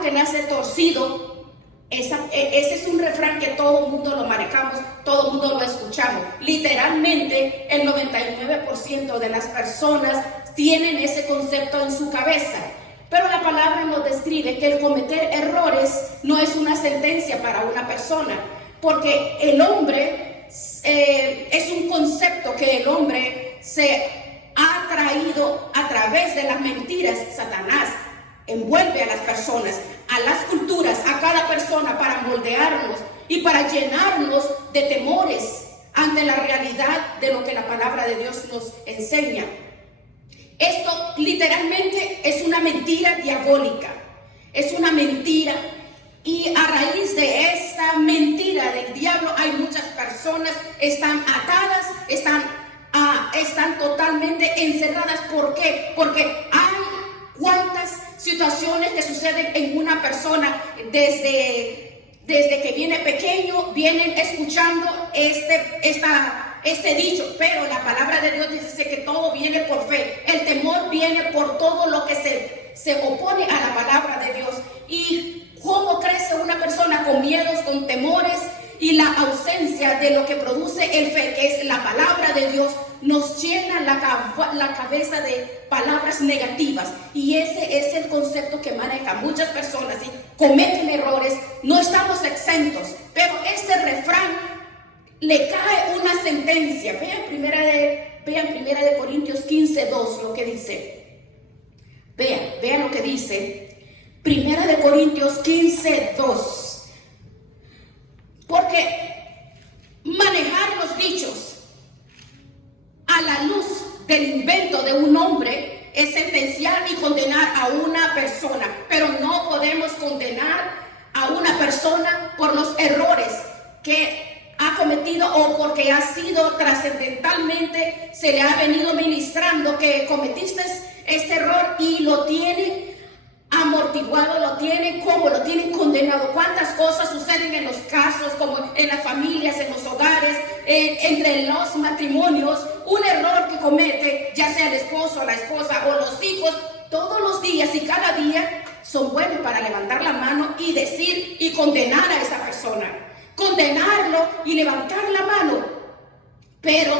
árbol que nace torcido, ese es un refrán que todo el mundo lo manejamos, todo el mundo lo escuchamos. Literalmente, el 99% de las personas tienen ese concepto en su cabeza. Pero la palabra nos describe que el cometer errores no es una sentencia para una persona, porque el hombre es un concepto que el hombre se ha traído a través de las mentiras. Satanás envuelve a las personas, a las culturas, a cada persona para moldearnos y para llenarnos de temores ante la realidad de lo que la palabra de Dios nos enseña. Esto literalmente es una mentira diabólica, es una mentira, y a raíz de esta mentira del diablo hay muchas personas están atadas, están totalmente encerradas. ¿Por qué? Porque hay cuantas situaciones que suceden en una persona desde que viene pequeño, vienen escuchando este dicho, pero la palabra de Dios dice que todo viene por fe. El temor viene por todo lo que se opone a la palabra de Dios. ¿Y cómo crece una persona? Con miedos, con temores, y la ausencia de lo que produce el fe, que es la palabra de Dios, nos llena la cabeza de palabras negativas. Y ese es el concepto que manejan muchas personas y cometen errores. No estamos exentos, pero este refrán le cae una sentencia. Vean primera de Corintios 15:2 lo que dice. Vean lo que dice. Primera de Corintios 15:2. Porque manejar los dichos a la luz del invento de un hombre es sentenciar y condenar a una persona, pero no podemos condenar a una persona por los errores que ha cometido o porque ha sido trascendentalmente, se le ha venido ministrando que cometiste este error y lo tiene amortiguado, lo tienen condenado. ¿Cuántas cosas suceden en los casos, como en las familias, en los hogares, entre los matrimonios? Un error que comete, ya sea el esposo, la esposa o los hijos, todos los días y cada día son buenos para levantar la mano y decir y condenar a esa persona, condenarlo y levantar la mano. Pero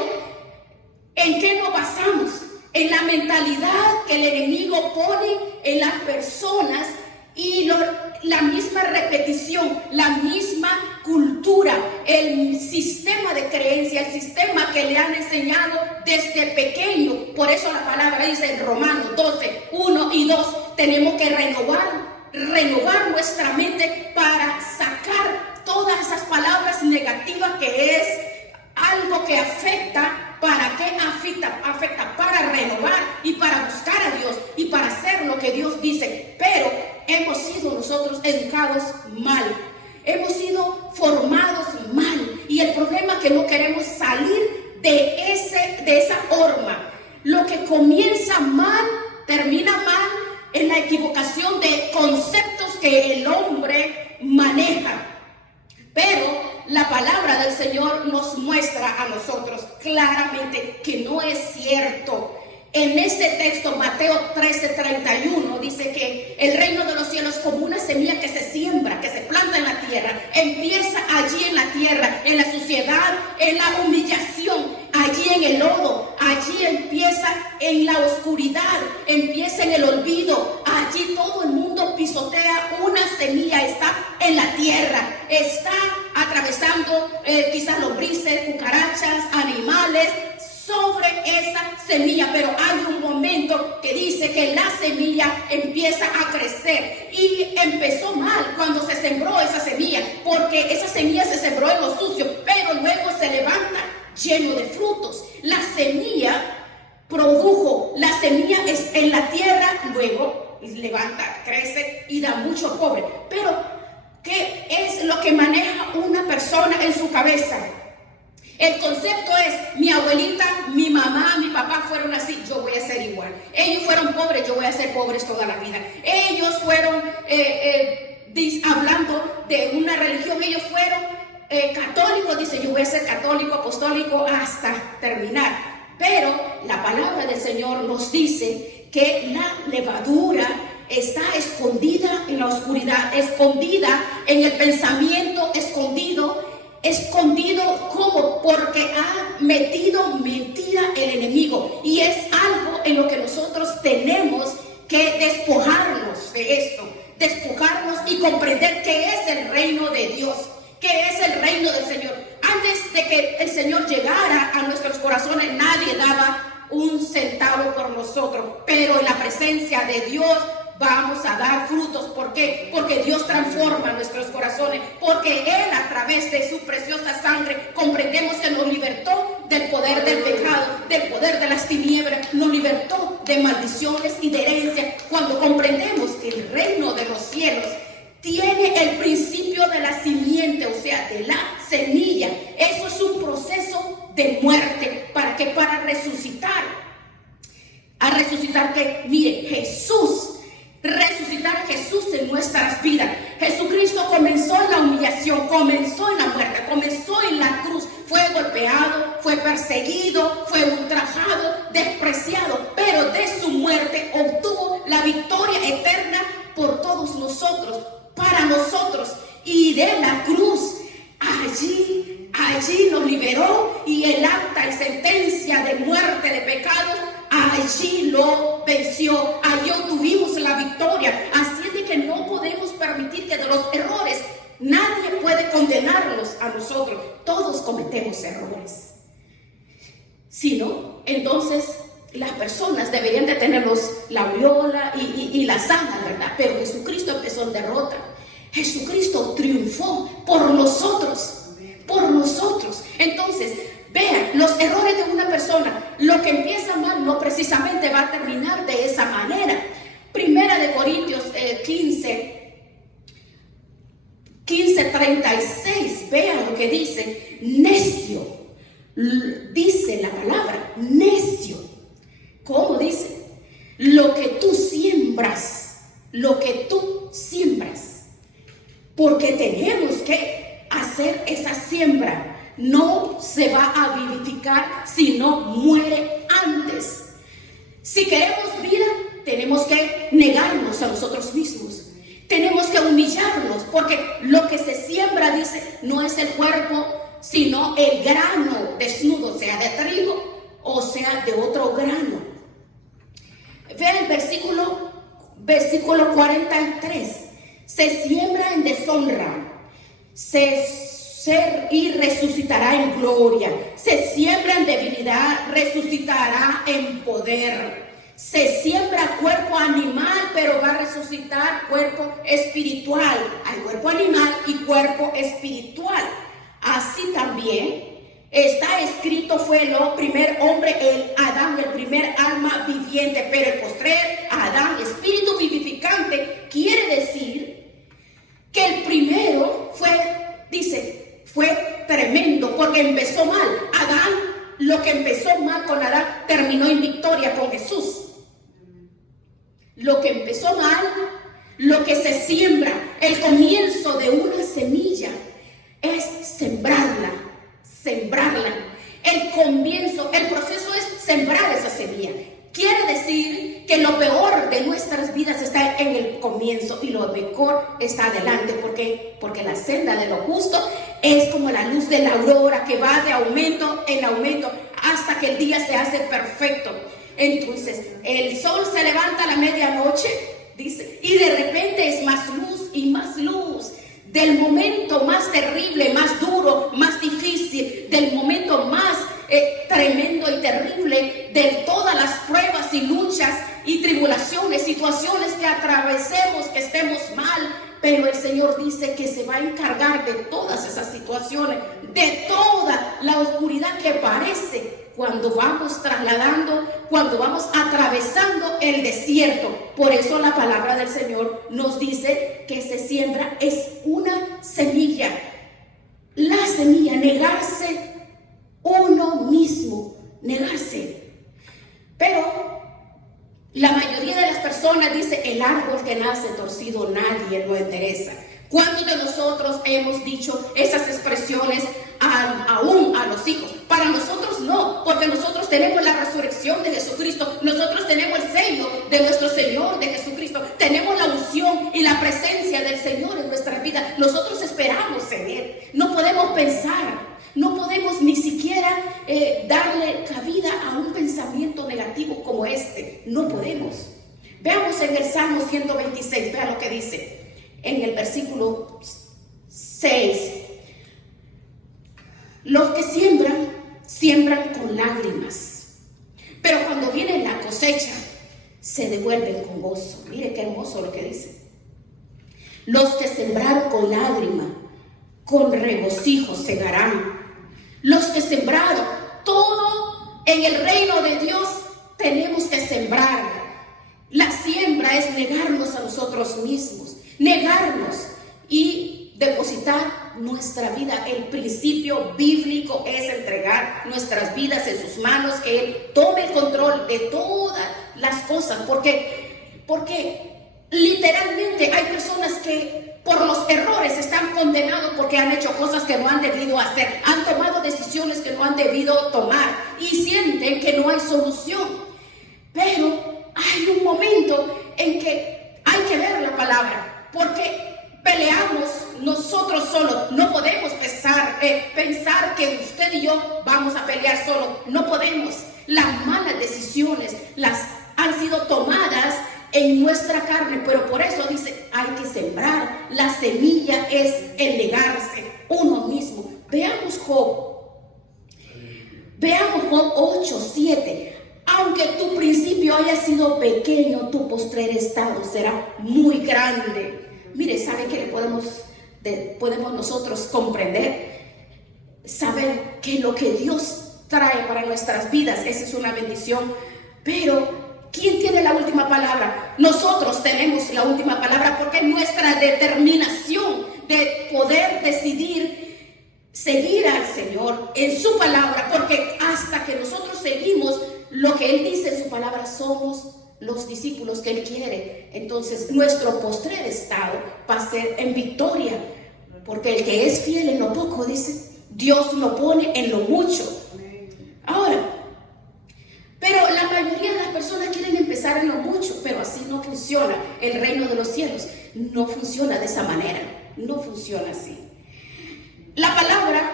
¿en qué nos basamos? En la mentalidad que el enemigo pone en las personas y la misma repetición, la misma cultura, el sistema de creencia, el sistema que le han enseñado desde pequeño. Por eso la palabra dice en Romanos 12:1-2, tenemos que renovar nuestra mente para sacar todas esas palabras negativas, que es algo que afecta. ¿Para qué afecta? Para renovar y para buscar a Dios y para hacer lo que Dios dice. Pero hemos sido nosotros educados mal, hemos sido formados mal, y el problema es que no queremos salir de esa horma. Lo que comienza mal termina mal en la equivocación de conceptos que el hombre maneja. Pero la palabra del Señor nos muestra a nosotros claramente que no es cierto. En este texto, Mateo 13:31, dice que el reino de los cielos es como una semilla que se siembra, que se planta en la tierra. Empieza allí en la tierra, en la suciedad, en la humillación, allí en el lodo. Allí empieza en la oscuridad, empieza en el olvido. Allí todo el mundo pisotea una semilla, está en la tierra, está atravesando quizás lombrices, cucarachas, animales sobre esa semilla. Pero hay un momento que dice que la semilla empieza a crecer, y empezó mal cuando se sembró esa semilla, porque esa semilla se sembró en lo sucio, pero luego se levanta lleno de frutos. La semilla produjo, la semilla es en la tierra, luego levanta, crece y da mucho cobre. Pero ¿qué es lo que maneja una persona en su cabeza? El concepto es: mi abuelita, mi mamá, mi papá fueron así, yo voy a ser igual. Ellos fueron pobres, yo voy a ser pobres toda la vida. Ellos fueron hablando de una religión, ellos fueron católicos, dice, yo voy a ser católico, apostólico hasta terminar. Pero la palabra del Señor nos dice que la levadura está escondida en la oscuridad, escondida en el pensamiento, escondido como porque ha metido mentira el enemigo, y es algo en lo que nosotros tenemos que despojarnos de esto, despojarnos y comprender qué es el reino de Dios, qué es el reino del Señor. Antes de que el Señor llegara a nuestros corazones, nadie daba un centavo por nosotros, pero en la presencia de Dios vamos a dar frutos. ¿Por qué? Porque Dios transforma nuestros corazones, porque Él, a través de su preciosa sangre, comprendemos que nos libertó del poder del pecado, del poder de las tinieblas, nos libertó de maldiciones y de herencia. Cuando comprendemos que el reino de los cielos tiene el principio de la simiente, o sea, de la semilla, eso es un proceso de muerte. ¿Para qué? Para resucitar. A resucitar que, mire, resucitar a Jesús en nuestras vidas. Jesucristo comenzó en la humillación, comenzó en la muerte, comenzó en la cruz. Fue golpeado, fue perseguido, fue ultrajado, despreciado, pero de su muerte obtuvo la victoria eterna por todos nosotros, para nosotros. Y de la cruz, allí nos liberó, y el acta y sentencia de muerte, de pecados, allí lo venció, allí obtuvimos la victoria. Así es de que no podemos permitir que de los errores nadie puede condenarnos a nosotros. Todos cometemos errores. Si no, entonces las personas deberían de tenerlos la aureola y la sana, ¿verdad? Pero Jesucristo empezó en derrota. Jesucristo triunfó por nosotros, por nosotros. Entonces, vean, los errores de una persona, lo que empieza mal no precisamente va a terminar de esa manera. Primera de Corintios 15:36, vean lo que dice. Necio, dice la palabra, necio. ¿Cómo dice? Lo que tú siembras, porque tenemos que hacer esa siembra. No se va a vivificar si no muere antes. Si queremos vida, tenemos que negarnos a nosotros mismos. Tenemos que humillarnos, porque lo que se siembra, dice, no es el cuerpo, sino el grano desnudo, sea de trigo o sea de otro grano. Vean el versículo 43. Se siembra en deshonra, y resucitará en gloria. Se siembra en debilidad, resucitará en poder. Se siembra cuerpo animal, pero va a resucitar cuerpo espiritual. Hay cuerpo animal y cuerpo espiritual. Así también está escrito, fue el primer hombre, el Adán, el primer alma viviente, pero el postrer Adán, espíritu vivificante, quiere decir que el primero fue tremendo, porque empezó mal. Adán, lo que empezó mal con Adán, terminó en victoria con Jesús. Lo que empezó mal, lo que se siembra, el comienzo de una semilla es sembrarla. El comienzo, el proceso es sembrar esa semilla. Quiere decir que lo peor de nuestras vidas está en el comienzo y lo mejor está adelante. Porque la senda de lo justo es como la luz de la aurora, que va de aumento en aumento hasta que el día se hace perfecto. Entonces, el sol se levanta a la medianoche, dice, y de repente es más luz y más luz. Del momento más terrible, más duro, más difícil, del momento más tremendo y terrible, de todas las pruebas y luchas y tribulaciones, situaciones que atravesemos, que estemos mal, pero el Señor dice que se va a encargar de todas esas situaciones, de toda la oscuridad que parece cuando vamos trasladando, cuando vamos atravesando el desierto. Por eso la palabra del Señor nos dice que se siembra es una semilla. La semilla, negarse uno mismo, negarse. Pero la mayoría de las personas dice, el árbol que nace torcido nadie lo endereza. ¿Cuántos de nosotros hemos dicho esas expresiones aún a los hijos? Para nosotros no, porque nosotros tenemos la resurrección de Jesucristo, nosotros tenemos el sello de nuestro Señor, de Jesucristo, tenemos la unción y la presencia del Señor en nuestra vida. Nosotros esperamos en Él. No podemos pensar, no podemos ni siquiera darle cabida a un pensamiento negativo como este. No podemos. Veamos en el Salmo 126, vea lo que dice en el versículo 6. Los que siembran con lágrimas, pero cuando viene la cosecha, se devuelven con gozo. Mire qué hermoso lo que dice. Los que sembraron con lágrimas, con regocijo segarán. Los que sembraron, todo en el reino de Dios tenemos que sembrar. La siembra es negarnos a nosotros mismos, negarnos y depositar nuestra vida. El principio bíblico es entregar nuestras vidas en sus manos, que Él tome el control de todas las cosas, porque literalmente hay personas que por los errores están condenados porque han hecho cosas que no han debido hacer, han tomado decisiones que no han debido tomar y sienten que no hay solución. Pero hay un momento en que hay que ver la palabra, porque peleamos nosotros solos. No podemos pensar que usted y yo vamos a pelear solos. No podemos. Las malas decisiones las han sido tomadas en nuestra carne, pero por eso dice, hay que sembrar. La semilla es el negarse uno mismo. Veamos Job 8:7. Aunque tu principio haya sido pequeño, tu postrer estado será muy grande. Mire, ¿sabe qué podemos nosotros comprender? Saber que lo que Dios trae para nuestras vidas, esa es una bendición. Pero ¿quién tiene la última palabra? Nosotros tenemos la última palabra, porque es nuestra determinación de poder decidir seguir al Señor en su palabra, porque hasta que nosotros seguimos lo que Él dice en su palabra, somos los discípulos que Él quiere. Entonces nuestro postrer estado va a ser en victoria, porque el que es fiel en lo poco, dice, Dios lo pone en lo mucho. Ahora, pero la mayoría de las personas quieren empezar en lo mucho, pero así no funciona el reino de los cielos. No funciona de esa manera, no funciona así. La palabra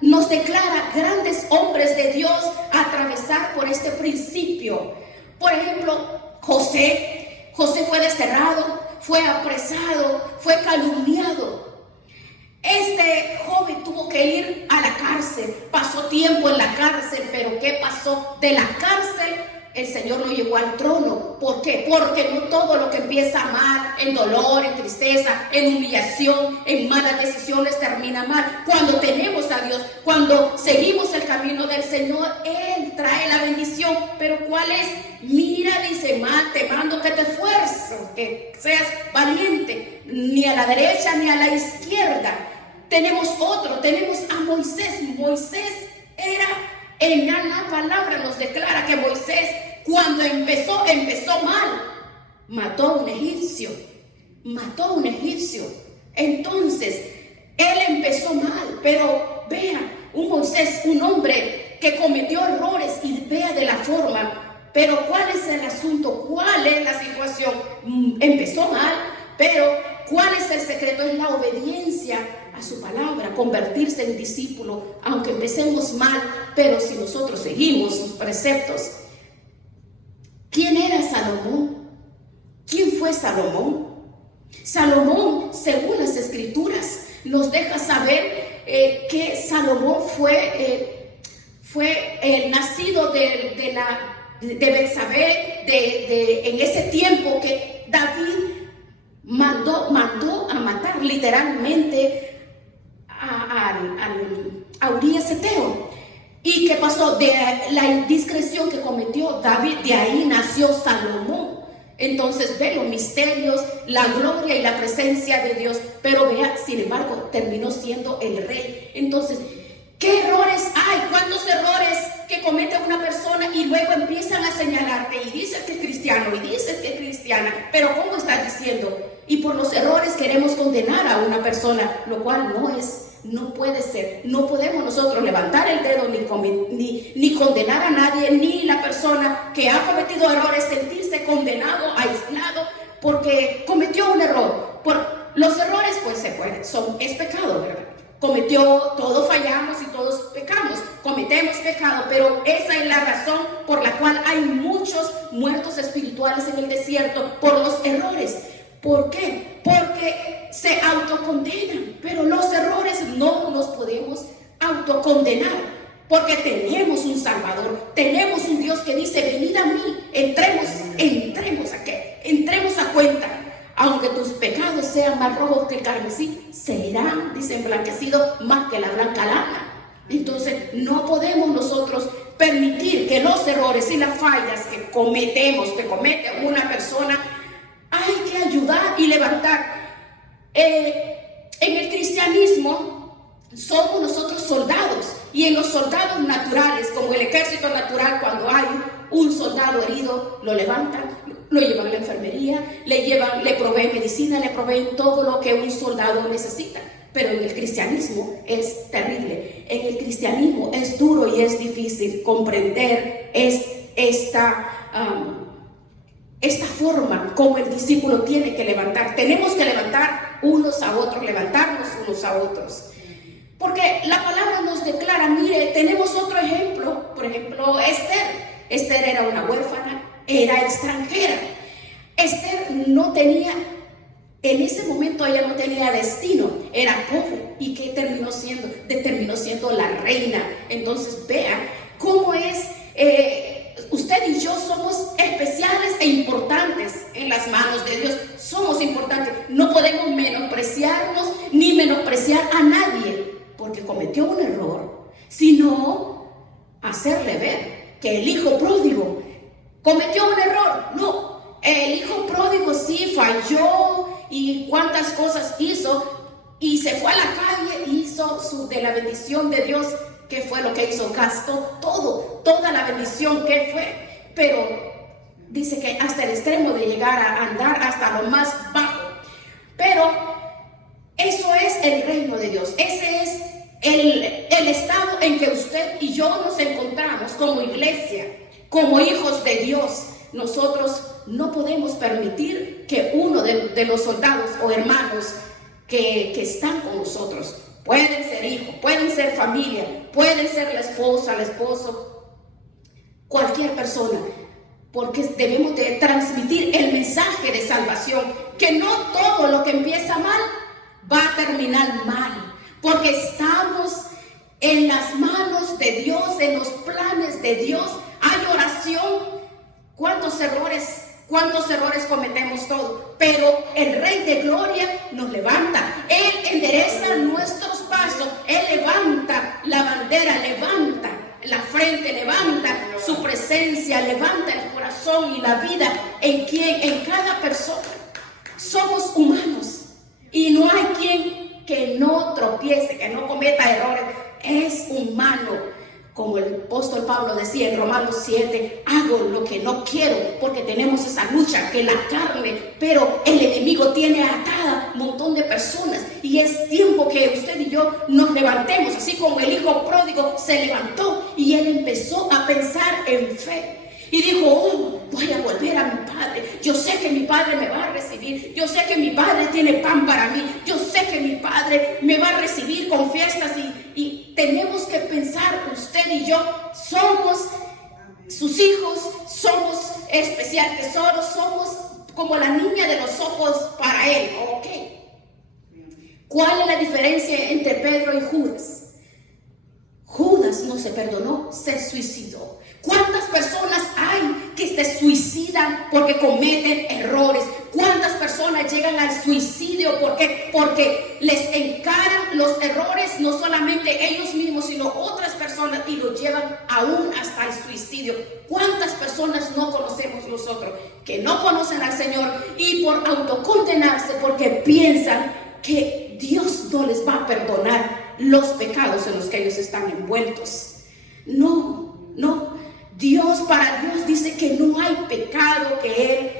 nos declara grandes hombres de Dios a atravesar por este principio. Por ejemplo, José fue desterrado, fue apresado, fue calumniado. Este joven tuvo que ir a la cárcel, pasó tiempo en la cárcel, pero ¿qué pasó? De la cárcel el Señor lo llevó al trono. ¿Por qué? Porque no todo lo que empieza mal, en dolor, en tristeza, en humillación, en malas decisiones, termina mal. Cuando tenemos a Dios, cuando seguimos el camino del Señor, Él trae la bendición. Pero ¿cuál es? Mira, dice, te mando que te esfuerces, que seas valiente, ni a la derecha ni a la izquierda. Tenemos a Moisés. Moisés era, en la palabra nos declara que Moisés, cuando empezó mal, mató a un egipcio. Entonces, él empezó mal, pero vea, un Moisés, un hombre que cometió errores, y vea de la forma. Pero ¿cuál es el asunto? ¿Cuál es la situación? Empezó mal, pero ¿cuál es el secreto? Es la obediencia a su palabra, convertirse en discípulo, aunque empecemos mal, pero si nosotros seguimos sus preceptos. ¿Quién era Salomón? ¿Quién fue Salomón? Salomón, según las escrituras, nos deja saber que Salomón fue nacido de Betsabé, en ese tiempo que David mandó a matar literalmente a Urías Eteo. ¿Y qué pasó? De la indiscreción que cometió David, de ahí nació Salomón. Entonces ve los misterios, la gloria y la presencia de Dios. Pero vea, sin embargo, terminó siendo el rey. Entonces, ¿qué errores hay? ¿Cuántos errores que comete una persona y luego empiezan a señalarte y dices que es cristiano y dices que es cristiana? Pero ¿cómo estás diciendo? Y por los errores queremos condenar a una persona, lo cual no es No puede ser. No podemos nosotros levantar el dedo ni condenar a nadie, ni la persona que ha cometido errores sentirse condenado, aislado, porque cometió un error. Los errores pues es pecado, ¿verdad? Todos fallamos y todos pecamos, cometemos pecado, pero esa es la razón por la cual hay muchos muertos espirituales en el desierto, por los errores. ¿Por qué? Porque se autocondenan, pero los errores no nos podemos autocondenar, porque tenemos un Salvador, tenemos un Dios que dice, venid a mí, entremos a cuenta. Aunque tus pecados sean más rojos que el carmesí, serán, dice, emblanquecidos más que la blanca lana. Entonces no podemos nosotros permitir que los errores y las fallas que comete una persona, hay que ayudar y levantar. En el cristianismo somos nosotros soldados, y en los soldados naturales, como el ejército natural, cuando hay un soldado herido, lo levantan, lo llevan a la enfermería, le proveen medicina, le proveen todo lo que un soldado necesita. Pero en el cristianismo es terrible. En el cristianismo es duro y es difícil comprender esta forma como el discípulo tiene que levantar. Tenemos que levantar unos a otros, levantarnos unos a otros. Porque la palabra nos declara, mire, tenemos otro ejemplo. Por ejemplo, Esther era una huérfana, era extranjera. Esther no tenía, en ese momento ella no tenía destino, era pobre. ¿Y qué terminó siendo? Terminó siendo la reina. Entonces vea cómo es, usted y yo somos especiales e importantes en las manos de Dios. Somos importantes, no podemos menospreciarnos ni menospreciar a nadie porque cometió un error, sino hacerle ver que el hijo pródigo cometió un error. No, el hijo pródigo sí falló y cuántas cosas hizo, y se fue a la calle, hizo de la bendición de Dios. ¿Qué fue lo que hizo? Gastó toda la bendición que fue, pero dice que hasta el extremo de llegar a andar hasta lo más bajo. Pero eso es el reino de Dios. Ese es el estado en que usted y yo nos encontramos como iglesia, como hijos de Dios. Nosotros no podemos permitir que uno de los soldados o hermanos que están con nosotros, pueden ser hijos, pueden ser familia, pueden ser la esposa, el esposo, cualquier persona, porque debemos de transmitir el mensaje de salvación, que no todo lo que empieza mal va a terminar mal, porque estamos en las manos de Dios, en los planes de Dios. Hay oración. ¿Cuántos errores cometemos todos? Pero el Rey de Gloria nos levanta. Él endereza nuestros pasos. Él levanta la bandera, levanta la frente, levanta su presencia, levanta el corazón y la vida en cada persona. Somos humanos y no hay quien que no tropiece, que no cometa errores. Es humano. Como el apóstol Pablo decía en Romanos 7, hago lo que no quiero, porque tenemos esa lucha que la carne, pero el enemigo tiene atada un montón de personas, y es tiempo que usted y yo nos levantemos, así como el hijo pródigo se levantó y él empezó a pensar en fe. Y dijo, oh, voy a volver a mi padre. Yo sé que mi padre me va a recibir. Yo sé que mi padre tiene pan para mí. Yo sé que mi padre me va a recibir con fiestas. Y tenemos que pensar, usted y yo somos sus hijos, somos especial tesoro, somos como la niña de los ojos para él. Ok. ¿Cuál es la diferencia entre Pedro y Judas? Judas no se perdonó, se suicidó. ¿Cuántas personas hay que se suicidan porque cometen errores? ¿Cuántas personas llegan al suicidio porque les encaran los errores, no solamente ellos mismos, sino otras personas, y los llevan aún hasta el suicidio? ¿Cuántas personas no conocemos nosotros que no conocen al Señor y por autocondenarse porque piensan que Dios no les va a perdonar los pecados en los que ellos están envueltos? No. Para Dios dice que no hay pecado que Él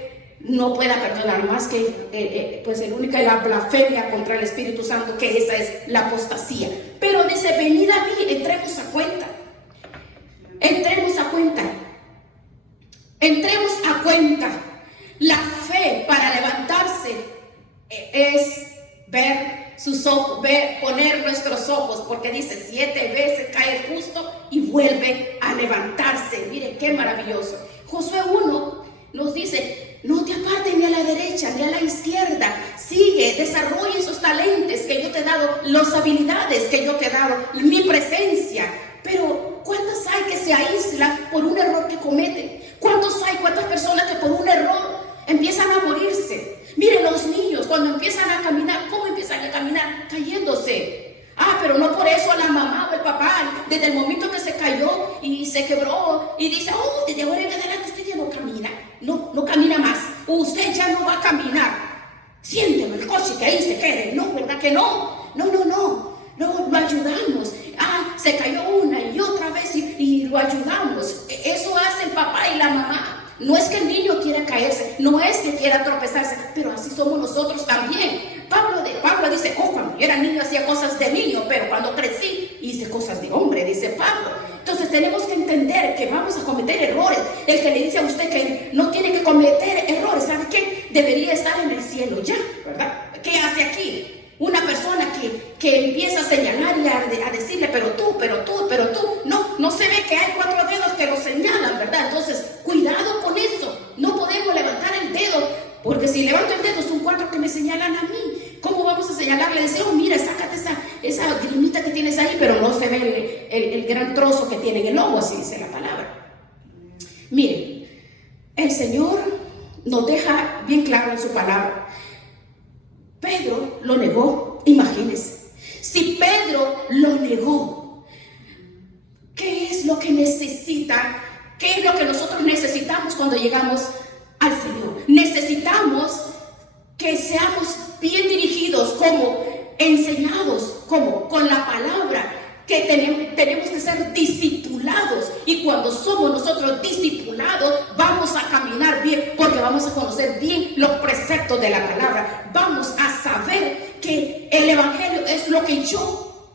no pueda perdonar más que pues el único es la blasfemia contra el Espíritu Santo, que esa es la apostasía. Pero dice, venid a mí, entremos a cuenta. Entremos a cuenta. Entremos a cuenta. La fe para levantarse es ver sus ojos, poner nuestros ojos, porque dice 7 veces cae el justo y vuelve a levantarse. Mire qué maravilloso. Josué 1 nos dice, no te apartes ni a la derecha ni a la izquierda, sigue, desarrolla esos talentos que yo te he dado, las habilidades que yo te he dado, mi presencia. Pero ¿cuántas hay que se aíslan por un error que cometen? ¿Cuántas personas que por un error empiezan a morirse? Miren los niños cuando empiezan a caminar, ¿cómo empiezan a caminar? Cayéndose. Pero no por eso a la mamá o el papá, desde el momento que se cayó y se quebró y dice, desde ahora en adelante usted ya no camina, no camina más, usted ya no va a caminar, siéntelo el coche que ahí se quede. No, ¿verdad que no? No, lo ayudamos. Se cayó una y otra vez y lo ayudamos. Eso hace el papá y la mamá. No es que el niño quiera caerse, no es que quiera tropezarse, pero así somos nosotros también. Pablo dice, cuando yo era niño hacía cosas de niño, pero cuando crecí hice cosas de hombre, dice Pablo. Entonces tenemos que entender que vamos a cometer errores. El que le dice a usted que no tiene que cometer errores, ¿sabe qué? Debería estar en el cielo ya, ¿verdad? ¿Qué hace aquí? Una persona que empieza a señalar y a decirle, pero tú, no se ve que hay 4 dedos que lo señalan, ¿verdad? Entonces, cuidado con eso. No podemos levantar el dedo, porque si levanto el dedo son 4 que me señalan a mí. ¿Cómo vamos a señalarle? Decir, mira, sácate esa grimita que tienes ahí, pero no se ve el gran trozo que tiene en el ojo, así dice la palabra. Miren, el Señor nos deja bien claro en su palabra. Pedro lo negó, imagínense. Si Pedro lo negó, ¿qué es lo que necesita? ¿Qué es lo que nosotros necesitamos cuando llegamos al Señor? Necesitamos que seamos bien dirigidos, como enseñados, como con la palabra, que tenemos que ser discipulados. Y cuando somos nosotros discipulados, vamos a caminar bien, porque vamos a conocer bien los preceptos de la palabra. Vamos a saber que el evangelio es lo que yo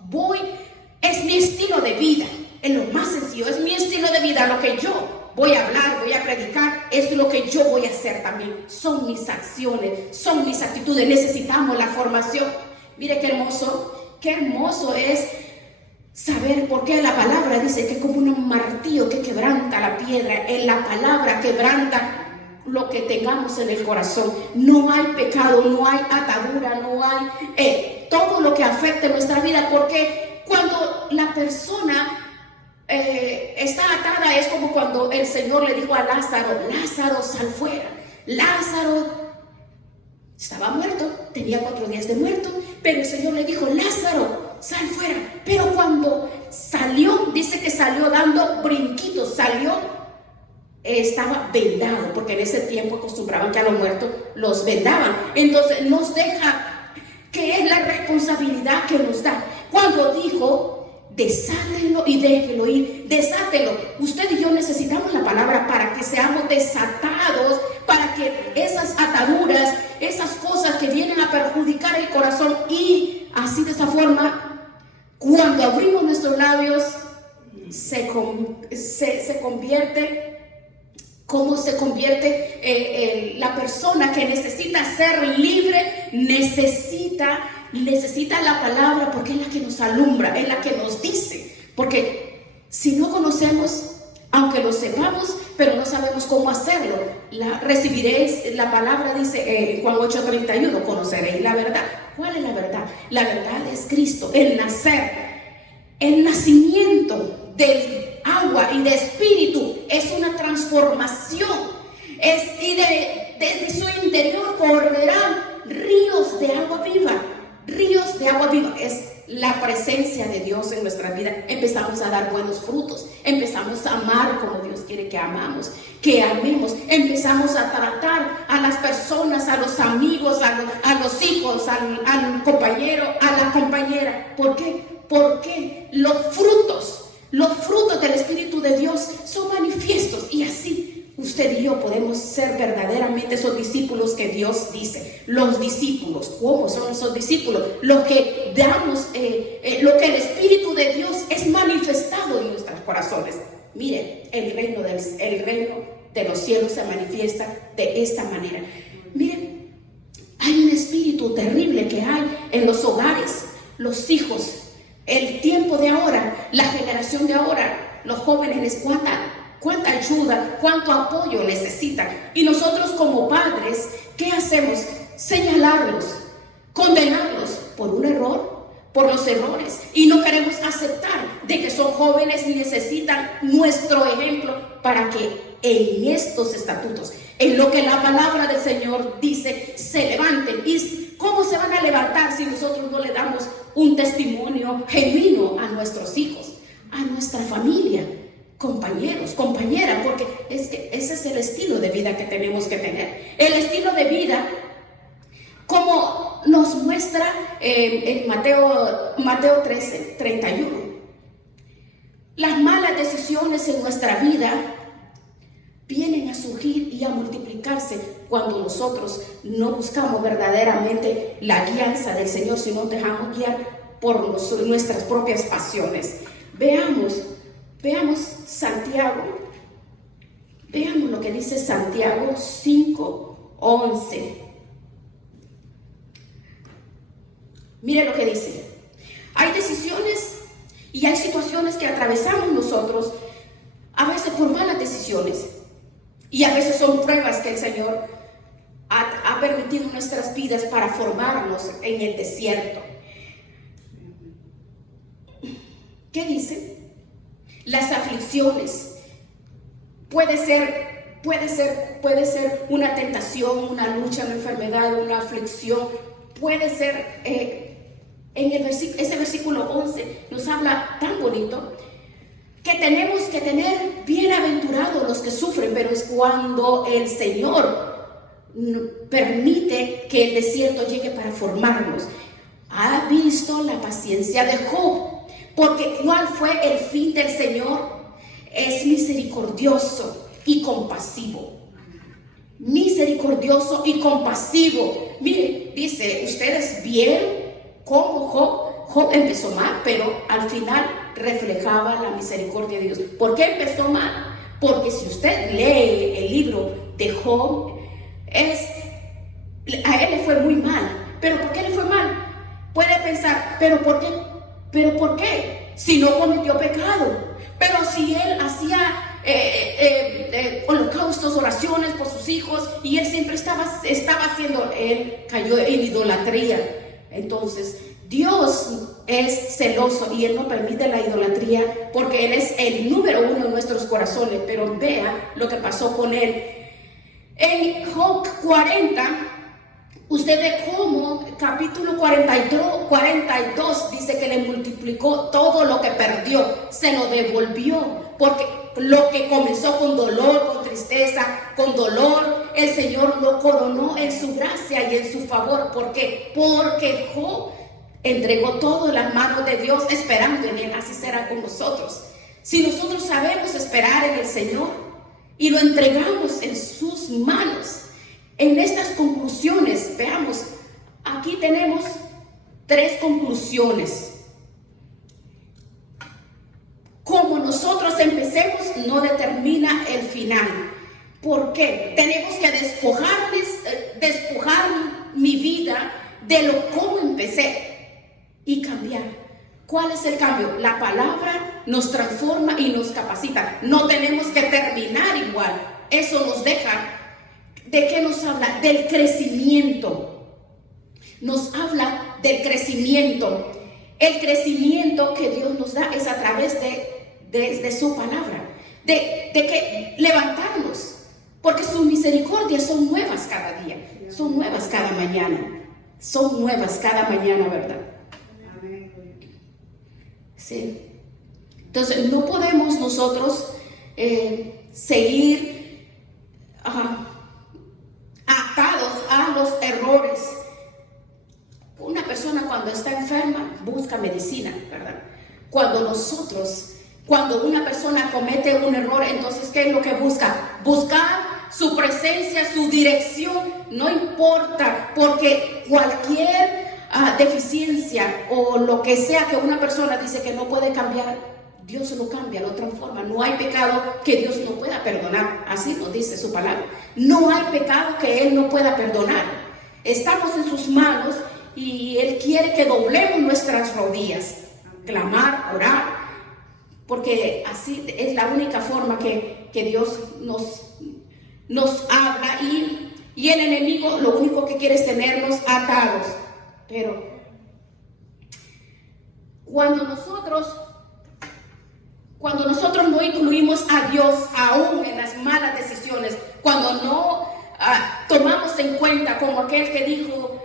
es mi estilo de vida. Es lo más sencillo, es mi estilo de vida. Lo que yo voy a hablar, voy a predicar, es lo que yo voy a hacer también. Son mis acciones, son mis actitudes. Necesitamos la formación. Mire qué hermoso es saber por qué la palabra dice que es como un martillo que quebranta la piedra. En la palabra quebranta lo que tengamos en el corazón. No hay pecado, no hay atadura, no hay todo lo que afecte nuestra vida, porque cuando la persona está atada, es como cuando el Señor le dijo a Lázaro, sal fuera. Lázaro estaba muerto, tenía 4 días de muerto, pero el Señor le dijo, Lázaro, sal fuera. Pero cuando salió, dice que salió dando brinquitos, estaba vendado, porque en ese tiempo acostumbraban que a los muertos los vendaban. Entonces nos deja que es la responsabilidad que nos da. Cuando dijo, desátenlo y déjenlo ir, desátenlo. Usted y yo necesitamos la palabra para que seamos desatados, para que esas ataduras, esas cosas que vienen a perjudicar el corazón, y así de esa forma, cuando abrimos nuestros labios, se convierte. ¿Cómo se convierte la persona que necesita ser libre? Necesita la palabra, porque es la que nos alumbra, es la que nos dice. Porque si no conocemos, aunque lo sepamos, pero no sabemos cómo hacerlo, recibiréis la palabra, dice Juan 8:31, conoceréis la verdad. ¿Cuál es la verdad? La verdad es Cristo, el nacer, el nacimiento del agua y de espíritu es una transformación. Y de su interior correrán ríos de agua viva. Ríos de agua viva es la presencia de Dios en nuestra vida. Empezamos a dar buenos frutos, empezamos a amar como Dios quiere que amemos, que amemos. Empezamos a tratar a las personas, a los amigos, a los hijos, al compañero, a la compañera. ¿Por qué? Porque los frutos del Espíritu de Dios son manifiestos, y así usted y yo podemos ser verdaderamente esos discípulos que Dios dice. Los discípulos, ¿cómo son esos discípulos? Lo que damos, lo que el Espíritu de Dios es manifestado en nuestros corazones. Mire, el reino de los cielos se manifiesta de esta manera. Mire, hay un espíritu terrible que hay en los hogares, los hijos, el tiempo de ahora, la generación de ahora, los jóvenes, cuánta ayuda, cuánto apoyo necesitan. Y nosotros como padres, ¿qué hacemos? Señalarlos, condenarlos por un error, por los errores. Y no queremos aceptar de que son jóvenes y necesitan nuestro ejemplo para que en estos estatutos, en lo que la palabra del Señor dice, se levanten. ¿Y cómo se van a levantar si nosotros no le damos un testimonio genuino a nuestros hijos, a nuestra familia, compañeros, compañeras? Porque es que ese es el estilo de vida que tenemos que tener. El estilo de vida, como nos muestra en Mateo 13, 31. Las malas decisiones en nuestra vida vienen a surgir y a multiplicarse cuando nosotros no buscamos verdaderamente la guianza del Señor, sino dejamos guiar por nuestras propias pasiones. Veamos Santiago, veamos lo que dice Santiago 5:11. Mire lo que dice. Hay decisiones y hay situaciones que atravesamos nosotros, a veces por malas decisiones, y a veces son pruebas que el Señor ha permitido en nuestras vidas para formarnos en el desierto. ¿Qué dice? Las aflicciones puede ser una tentación, una lucha, una enfermedad, una aflicción. Puede ser, ese versículo 11 nos habla tan bonito que tenemos que tener bienaventurados los que sufren, pero es cuando el Señor permite que el desierto llegue para formarnos. ¿Ha visto la paciencia de Job? Porque ¿cuál fue el fin del Señor? Es misericordioso y compasivo. Misericordioso y compasivo. Miren, dice, ustedes vieron cómo Job empezó mal, pero al final reflejaba la misericordia de Dios. ¿Por qué empezó mal? Porque si usted lee el libro de Job, a él le fue muy mal. ¿Pero por qué le fue mal? Puede pensar, ¿pero por qué? ¿Pero por qué? Si no cometió pecado. Pero si él hacía holocaustos, oraciones por sus hijos, y él siempre estaba haciendo, él cayó en idolatría. Entonces, Dios es celoso y Él no permite la idolatría porque Él es el número uno en nuestros corazones. Pero vea lo que pasó con él. En Job 40, usted ve cómo capítulo 42 dice que le multiplicó todo lo que perdió, se lo devolvió, porque lo que comenzó con dolor, con tristeza, con dolor, el Señor lo coronó en su gracia y en su favor. ¿Por qué? Porque Job entregó todo en las manos de Dios, esperando en Él. Así será con nosotros. Si nosotros sabemos esperar en el Señor y lo entregamos en sus manos. En estas conclusiones, veamos, aquí tenemos 3 conclusiones. Como nosotros empecemos no determina el final. ¿Por qué? Tenemos que despojar mi vida de cómo empecé y cambiar. ¿Cuál es el cambio? La palabra nos transforma y nos capacita. No tenemos que terminar igual. Eso nos deja. ¿De qué nos habla? Del crecimiento. Nos habla del crecimiento. El crecimiento que Dios nos da es a través de su palabra. De que levantarnos. Porque sus misericordias son nuevas cada día. Son nuevas cada mañana. Son nuevas cada mañana, ¿verdad? Sí. Entonces, no podemos nosotros seguir atados a los errores. Una persona cuando está enferma busca medicina, ¿verdad? Cuando nosotros Cuando una persona comete un error, entonces, ¿qué es lo que busca? Buscar su presencia, su dirección, no importa, porque cualquier deficiencia o lo que sea que una persona dice que no puede cambiar, Dios lo cambia, lo transforma. No hay pecado que Dios no pueda perdonar, así nos dice su palabra. No hay pecado que Él no pueda perdonar. Estamos en sus manos y Él quiere que doblemos nuestras rodillas, clamar, orar, porque así es la única forma que Dios nos habla, y el enemigo lo único que quiere es tenernos atados. Pero cuando nosotros no incluimos a Dios aún en las malas decisiones, cuando no tomamos en cuenta, como aquel que dijo,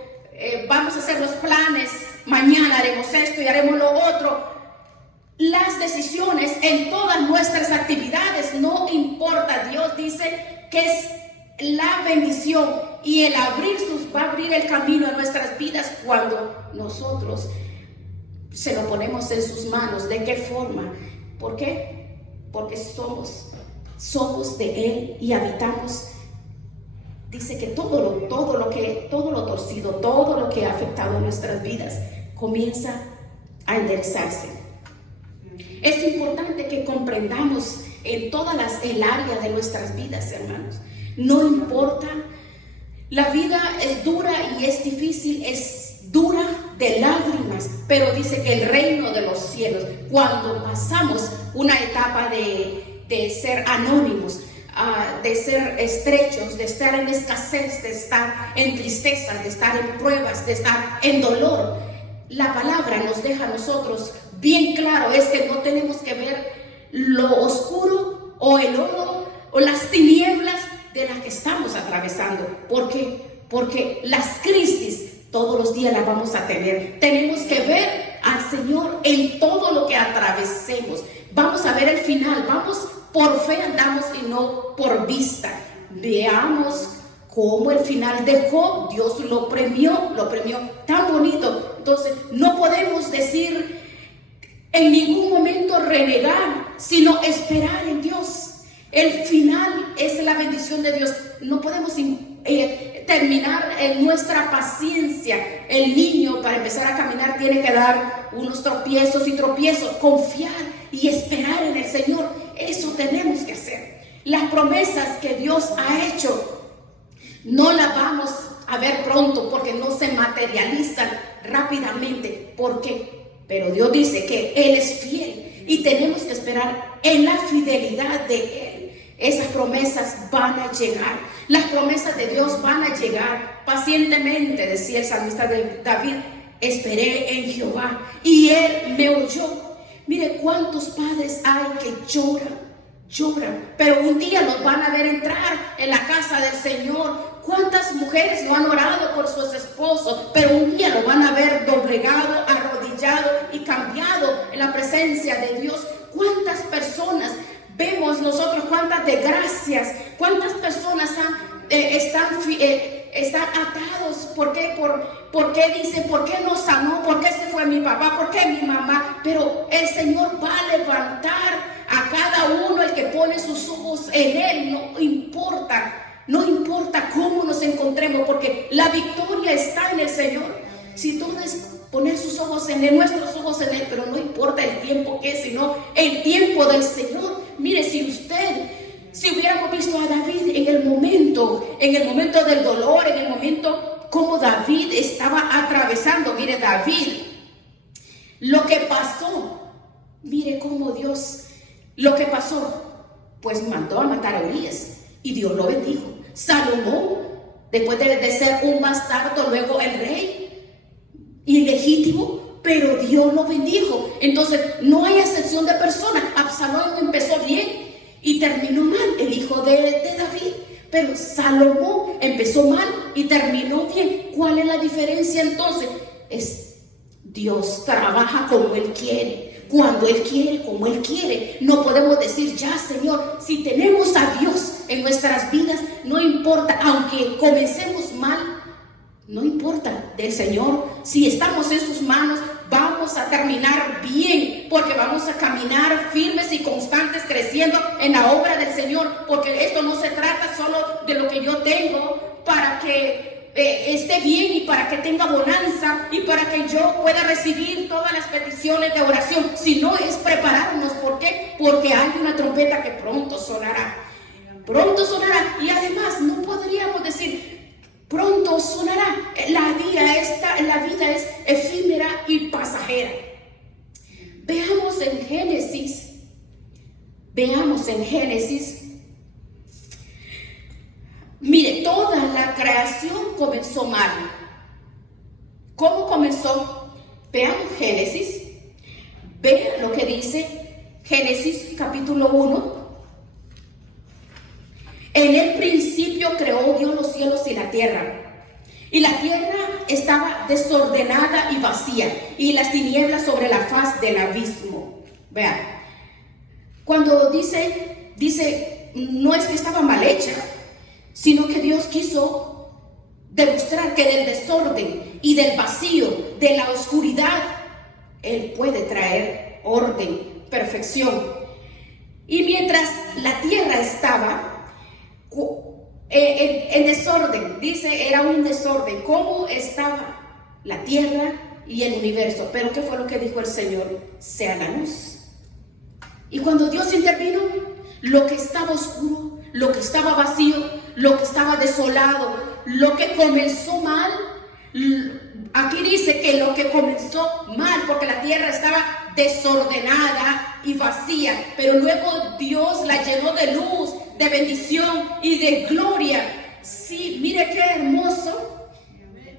vamos a hacer los planes, mañana haremos esto y haremos lo otro, las decisiones en todas nuestras actividades, no importa, Dios dice que es la bendición y el va a abrir el camino a nuestras vidas cuando nosotros se lo ponemos en sus manos. ¿De qué forma? ¿Por qué? Porque somos de Él y habitamos. Dice que todo lo torcido, todo lo que ha afectado nuestras vidas comienza a enderezarse. Es importante que comprendamos en el área de nuestras vidas, hermanos. No importa, la vida es dura y es difícil, es dura de lágrimas, pero dice que el reino de los cielos, cuando pasamos una etapa de ser anónimos, de ser estrechos, de estar en escasez, de estar en tristeza, de estar en pruebas, de estar en dolor, la palabra nos deja a nosotros bien claro, es que no tenemos que ver lo oscuro o el lodo o las tinieblas de las que estamos atravesando. ¿Por qué? Porque las crisis todos los días las vamos a tener. Tenemos que ver al Señor en todo lo que atravesemos. Vamos a ver el final. Vamos por fe, andamos y no por vista. Veamos cómo el final de Job, Dios lo premió tan bonito. Entonces no podemos decir en ningún momento renegar, sino esperar en Dios. El final es la bendición de Dios. No podemos terminar en nuestra paciencia. El niño, para empezar a caminar, tiene que dar unos tropiezos y tropiezos, confiar y esperar en el Señor. Eso tenemos que hacer. Las promesas que Dios ha hecho no las vamos a ver pronto, porque no se materializan rápidamente. ¿Por qué? Pero Dios dice que Él es fiel y tenemos que esperar en la fidelidad de Él. Esas promesas van a llegar. Las promesas de Dios van a llegar pacientemente, decía el salmista de David. Esperé en Jehová y Él me oyó. Mire cuántos padres hay que lloran, pero un día los van a ver entrar en la casa del Señor. ¿Cuántas mujeres no han orado por sus esposos, pero un día lo van a ver doblegado, arrodillado y cambiado en la presencia de Dios? ¿Cuántas personas vemos nosotros, cuántas desgracias, cuántas personas están atados? ¿Por qué? ¿Por qué dicen, por qué no sanó? ¿Por qué se fue mi papá? ¿Por qué mi mamá? Pero el Señor va a levantar a cada uno, el que pone sus ojos en Él. No importa cómo nos encontremos, porque la victoria está en el Señor. Si todo es poner sus ojos en Él, nuestros ojos en Él, pero no importa el tiempo que es, sino el tiempo del Señor. Mire, si hubiéramos visto a David en el momento del dolor, en el momento como David estaba atravesando, mire David, lo que pasó, mire cómo Dios, lo que pasó, pues mandó a matar a Urías y Dios lo bendijo. Salomón, después de ser un bastardo, luego el rey ilegítimo, pero Dios lo bendijo. Entonces no hay excepción de personas. Absalón empezó bien y terminó mal, el hijo de David, pero Salomón empezó mal y terminó bien. ¿Cuál es la diferencia entonces? Es Dios trabaja como Él quiere, cuando Él quiere, como Él quiere. No podemos decir, ya Señor, si tenemos a Dios en nuestras vidas, no importa, aunque comencemos mal, no importa, del Señor, si estamos en sus manos, vamos a terminar bien. porque vamos a caminar firmes y constantes, creciendo en la obra del Señor, porque esto no se trata solo de lo que yo tengo para que esté bien y para que tenga bonanza y para que yo pueda recibir todas las peticiones de oración, sino es prepararnos. ¿Por qué? Porque hay una trompeta que pronto sonará. Pronto sonará. Y además no podríamos decir pronto sonará. La vida es efímera y pasajera. Veamos en Génesis. Mire, toda la creación comenzó mal. ¿Cómo comenzó? Veamos Génesis. Ve lo que dice Génesis capítulo 1. En el principio creó Dios los cielos y la tierra. Y la tierra estaba desordenada y vacía, y las tinieblas sobre la faz del abismo. Vean, cuando dice, no es que estaba mal hecha, sino que Dios quiso demostrar que del desorden y del vacío, de la oscuridad, Él puede traer orden, perfección. Y mientras la tierra estaba en desorden, dice, era un desorden. ¿Cómo estaba la tierra y el universo? Pero ¿qué fue lo que dijo el Señor? Sea la luz. Y cuando Dios intervino, lo que estaba oscuro, lo que estaba vacío, lo que estaba desolado, lo que comenzó mal, aquí dice que lo que comenzó mal, porque la tierra estaba desordenada y vacía, pero luego Dios la llenó de luz, de bendición y de gloria. Sí, mire qué hermoso.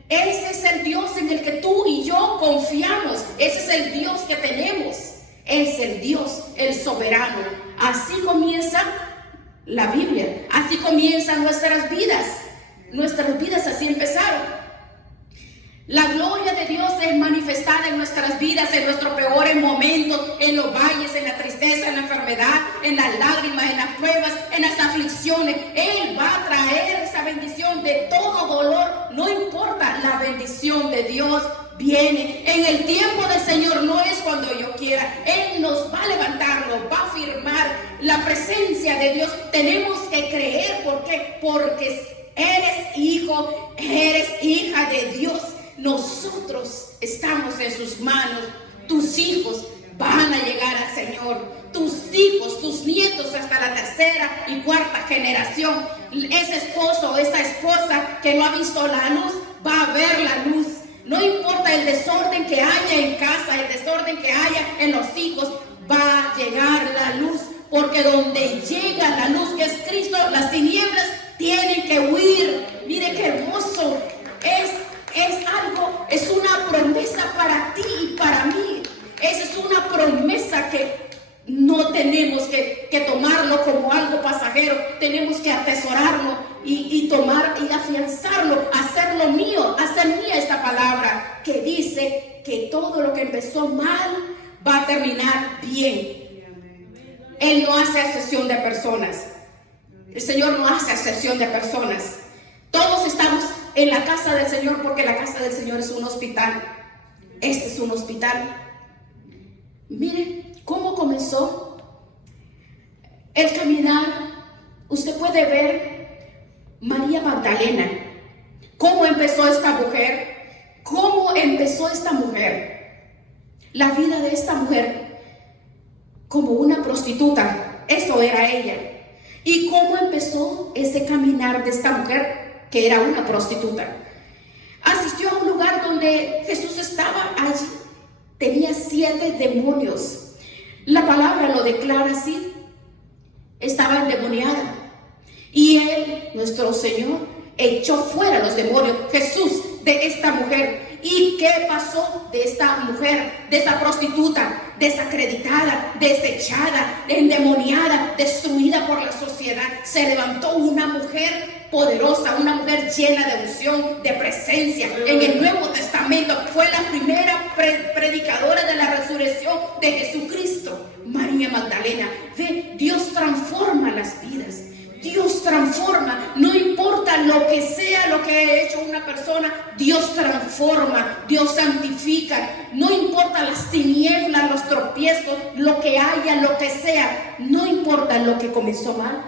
Ese es el Dios en el que tú y yo confiamos. Ese es el Dios que tenemos. Es el Dios, el soberano. Así comienza la Biblia. Así comienzan nuestras vidas. Nuestras vidas así empezaron. La gloria de Dios es manifestada en nuestras vidas, en nuestros peores momentos, en los valles, en la tristeza, en la enfermedad, en las lágrimas, en las pruebas, en las aflicciones. Él va a traer esa bendición de todo dolor. No importa, la bendición de Dios viene. En el tiempo del Señor, no es cuando yo quiera. Él nos va a levantar, nos va a firmar la presencia de Dios. Tenemos que creer. ¿Por qué? Porque eres hijo, eres hija de Dios. Nosotros estamos en sus manos. Tus hijos van a llegar al Señor. Tus hijos, tus nietos, hasta la tercera y cuarta generación. Ese esposo o esa esposa que no ha visto la luz, va a ver la luz. No importa el desorden que haya en casa, el desorden que haya en los hijos, va a llegar la luz. Porque donde llega la luz, que es Cristo, las tinieblas tienen que huir. Mire qué hermoso. Es una promesa para ti y para mí. Esa es una promesa que no tenemos que tomarlo como algo pasajero. Tenemos que atesorarlo y tomar y afianzarlo, hacerlo mío, hacer mía esta palabra que dice que todo lo que empezó mal va a terminar bien. Él no hace excepción de personas. El Señor no hace excepción de personas. Todos estamos en la casa del Señor, porque la casa del Señor es un hospital. Este es un hospital. Mire cómo comenzó el caminar. Usted puede ver María Magdalena. Cómo empezó esta mujer. Cómo empezó esta mujer. La vida de esta mujer como una prostituta. Eso era ella. Y cómo empezó ese caminar de esta mujer, que era una prostituta. Asistió a un lugar donde Jesús estaba allí. Tenía 7 demonios. La palabra lo declara así. Estaba endemoniada. Y Él, nuestro Señor, echó fuera los demonios. Jesús, de esta mujer. ¿Y qué pasó de esta mujer, de esa prostituta, desacreditada, desechada, endemoniada, destruida por la sociedad? Se levantó una mujer poderosa, una mujer llena de unción, de presencia. En el Nuevo Testamento fue la primera predicadora de la resurrección de Jesucristo, María Magdalena. Ve, Dios transforma las vidas. Dios transforma, no importa importa lo que sea, lo que ha hecho una persona, Dios transforma, Dios santifica. No importa las tinieblas, los tropiezos, lo que haya, lo que sea. No importa lo que comenzó mal.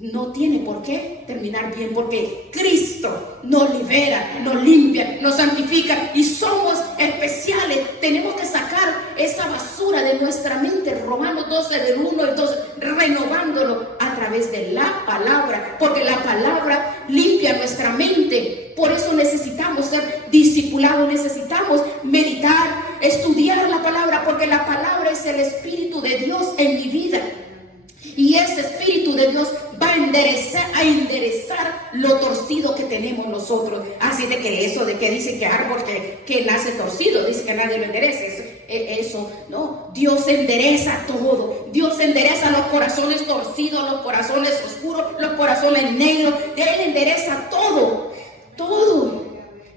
No tiene por qué terminar bien, porque Cristo nos libera, nos limpia, nos santifica y somos especiales. Tenemos que sacar esa basura de nuestra mente. Romanos 12 del 1 al 2, renovándolo a través de la palabra, porque la palabra limpia nuestra mente. Por eso necesitamos ser discipulados, necesitamos meditar, estudiar la palabra, porque la palabra es el Espíritu de Dios en mi vida. Y ese Espíritu de Dios va a enderezar lo torcido que tenemos nosotros. Así de que eso de que dice que árbol que nace torcido, dice que nadie lo enderece. Eso, no. Dios endereza todo. Dios endereza los corazones torcidos, los corazones oscuros, los corazones negros. Él endereza todo. Todo.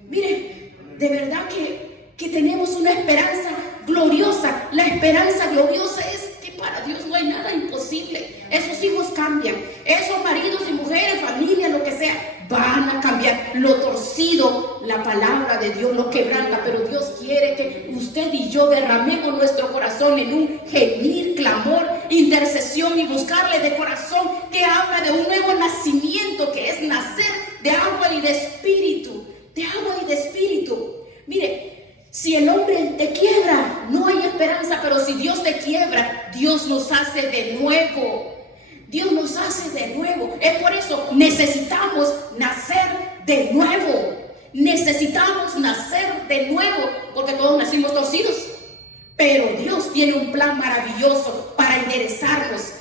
Mire, de verdad que tenemos una esperanza gloriosa. La esperanza gloriosa es que para Dios no hay nada imposible. Esos hijos cambian, esos maridos y mujeres, familia, lo que sea, van a cambiar. Lo torcido, la palabra de Dios lo quebranta, pero Dios quiere que usted y yo derramemos nuestro corazón en un gemir, clamor, intercesión y buscarle de corazón, que habla de un nuevo nacimiento, que es nacer de agua y de espíritu, de agua y de espíritu. Mire, si el hombre te quiebra, no hay esperanza, pero si Dios te quiebra, Dios nos hace de nuevo. Dios nos hace de nuevo. Es por eso necesitamos nacer de nuevo. Necesitamos nacer de nuevo, porque todos nacimos torcidos. Pero Dios tiene un plan maravilloso para enderezarnos,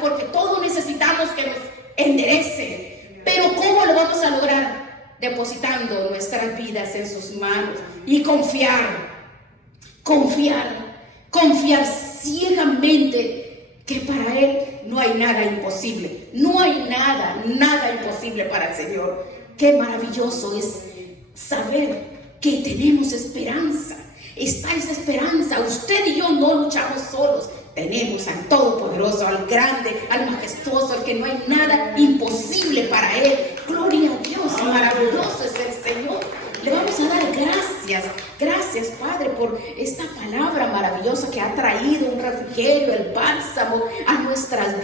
porque todos necesitamos que nos enderecen. Pero ¿cómo lo vamos a lograr? Depositando nuestras vidas en sus manos y confiar ciegamente que para Él no hay nada imposible. No hay nada imposible para el Señor. Qué maravilloso es saber que tenemos esperanza. Está esa esperanza. Usted y yo no luchamos solos. Tenemos al Todopoderoso, al Grande, al Majestuoso, al que no hay nada imposible para Él. Gloria a Dios, maravilloso es el Señor. Le vamos a dar gracias. Gracias, Padre, por esta palabra maravillosa que ha traído un refrigerio, el bálsamo a nuestras vidas.